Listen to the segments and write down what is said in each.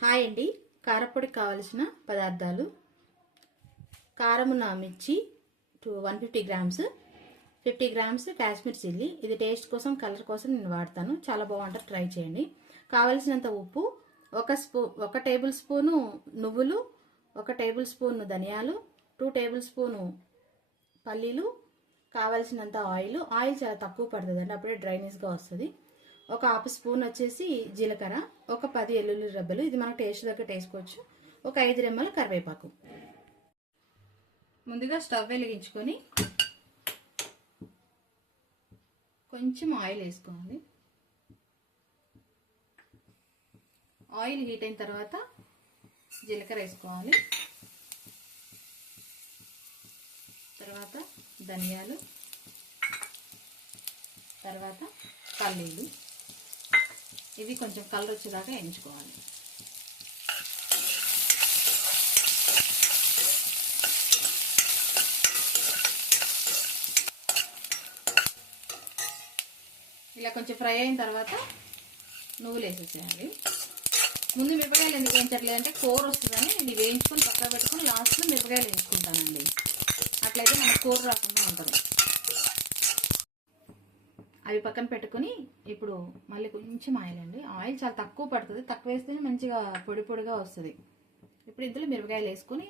Hi అండి. కారపొడికి కావలసిన పదార్థాలు: కారమున మిర్చి 150 గ్రామ్స్, 50 గ్రామ్స్ కాశ్మీర్ చిల్లీ. ఇది టేస్ట్ కోసం, కలర్ కోసం నేను వాడతాను. చాలా బాగుంటుంది, ట్రై చేయండి. కావలసినంత ఉప్పు, ఒక టేబుల్ స్పూను నువ్వులు, 1 టేబుల్ స్పూన్ ధనియాలు, 2 టేబుల్ స్పూను పల్లీలు, కావలసినంత ఆయిల్ చాలా తక్కువ పడుతుందండి, అప్పుడే డ్రైనెస్గా వస్తుంది. ఒక హాఫ్ స్పూన్ వచ్చేసి జీలకర్ర, ఒక 10 వెల్లుల్లి రెబ్బలు, ఇది మనకు టేస్ట్ దగ్గర వేసుకోవచ్చు. ఒక 5 రెమ్మల కరివేపాకు. ముందుగా స్టవ్ వెలిగించుకొని కొంచెం ఆయిల్ వేసుకోవాలి. ఆయిల్ హీట్ అయిన తర్వాత జీలకర్ర వేసుకోవాలి, తర్వాత ధనియాలు, తర్వాత పల్లీలు. ఇవి కొంచెం కలర్ వచ్చేదాకా వేయించుకోవాలి. ఇలా కొంచెం ఫ్రై అయిన తర్వాత నువ్వులు వేసేసేయాలి. ముందు మిరపకాయలు ఎందుకు వేయించట్లేదంటే కూర వస్తుందని ఇది వేయించుకొని పక్కన పెట్టుకొని లాస్ట్లో మిరపకాయలు వేయించుకుంటానండి. అట్లయితే మనకు కూర రాకుండా ఉంటుంది. అవి పక్కన పెట్టుకొని ఇప్పుడు మళ్ళీ కొంచెం ఆయిల్ అండి. ఆయిల్ చాలా తక్కువ పడుతుంది, తక్కువ వేస్తేనే మంచిగా పొడి పొడిగా వస్తుంది. ఇప్పుడు ఇందులో మిరపకాయలు వేసుకొని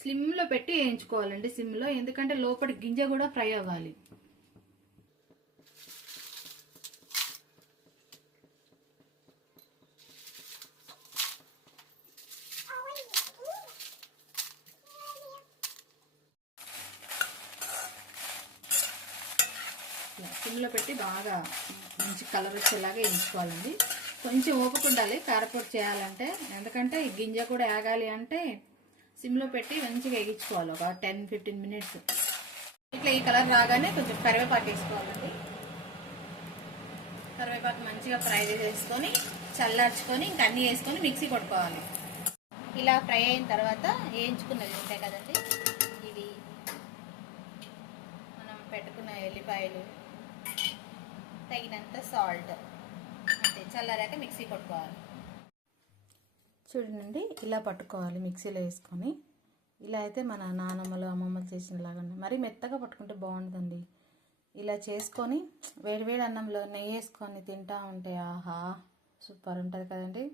స్లిమ్లో పెట్టి వేయించుకోవాలండి. సిమ్లో, ఎందుకంటే లోపల గింజ కూడా ఫ్రై అవ్వాలి. సిమ్లో పెట్టి బాగా మంచి కలర్ వచ్చేలాగా వేయించుకోవాలండి. కొంచెం ఓపిక ఉండాలి కారపొడి చేయాలంటే, ఎందుకంటే ఈ గింజ కూడా ఏగాలి అంటే సిమ్లో పెట్టి మంచిగా వేగించుకోవాలి ఒక 10-15 మినిట్స్. ఇట్లా ఈ కలర్ రాగానే కొంచెం కరివేపాకు వేసుకోవాలండి. కరివేపాకు మంచిగా ఫ్రై చేసుకొని చల్లార్చుకొని ఇంక అన్నీ వేసుకొని మిక్సీ కొట్టుకోవాలి. ఇలా ఫ్రై అయిన తర్వాత వేయించుకున్నవి ఉంటాయి కదండి, ఇవి మనం పెట్టుకున్న ఎల్లిపాయలు, తగినంత సాల్ట్, అంటే చల్లారాక మిక్సీ కొట్టుకోవాలి. చూడండి, ఇలా పట్టుకోవాలి మిక్సీలో వేసుకొని. ఇలా అయితే మన నానమ్మలు అమ్మమ్మలు చేసినలాగా మరీ మెత్తగా పట్టుకుంటే బాగుంటుందండి. ఇలా చేసుకొని వేడివేడి అన్నంలో నెయ్యి వేసుకొని తింటా ఉంటే ఆహా సూపర్ ఉంటుంది కదండి.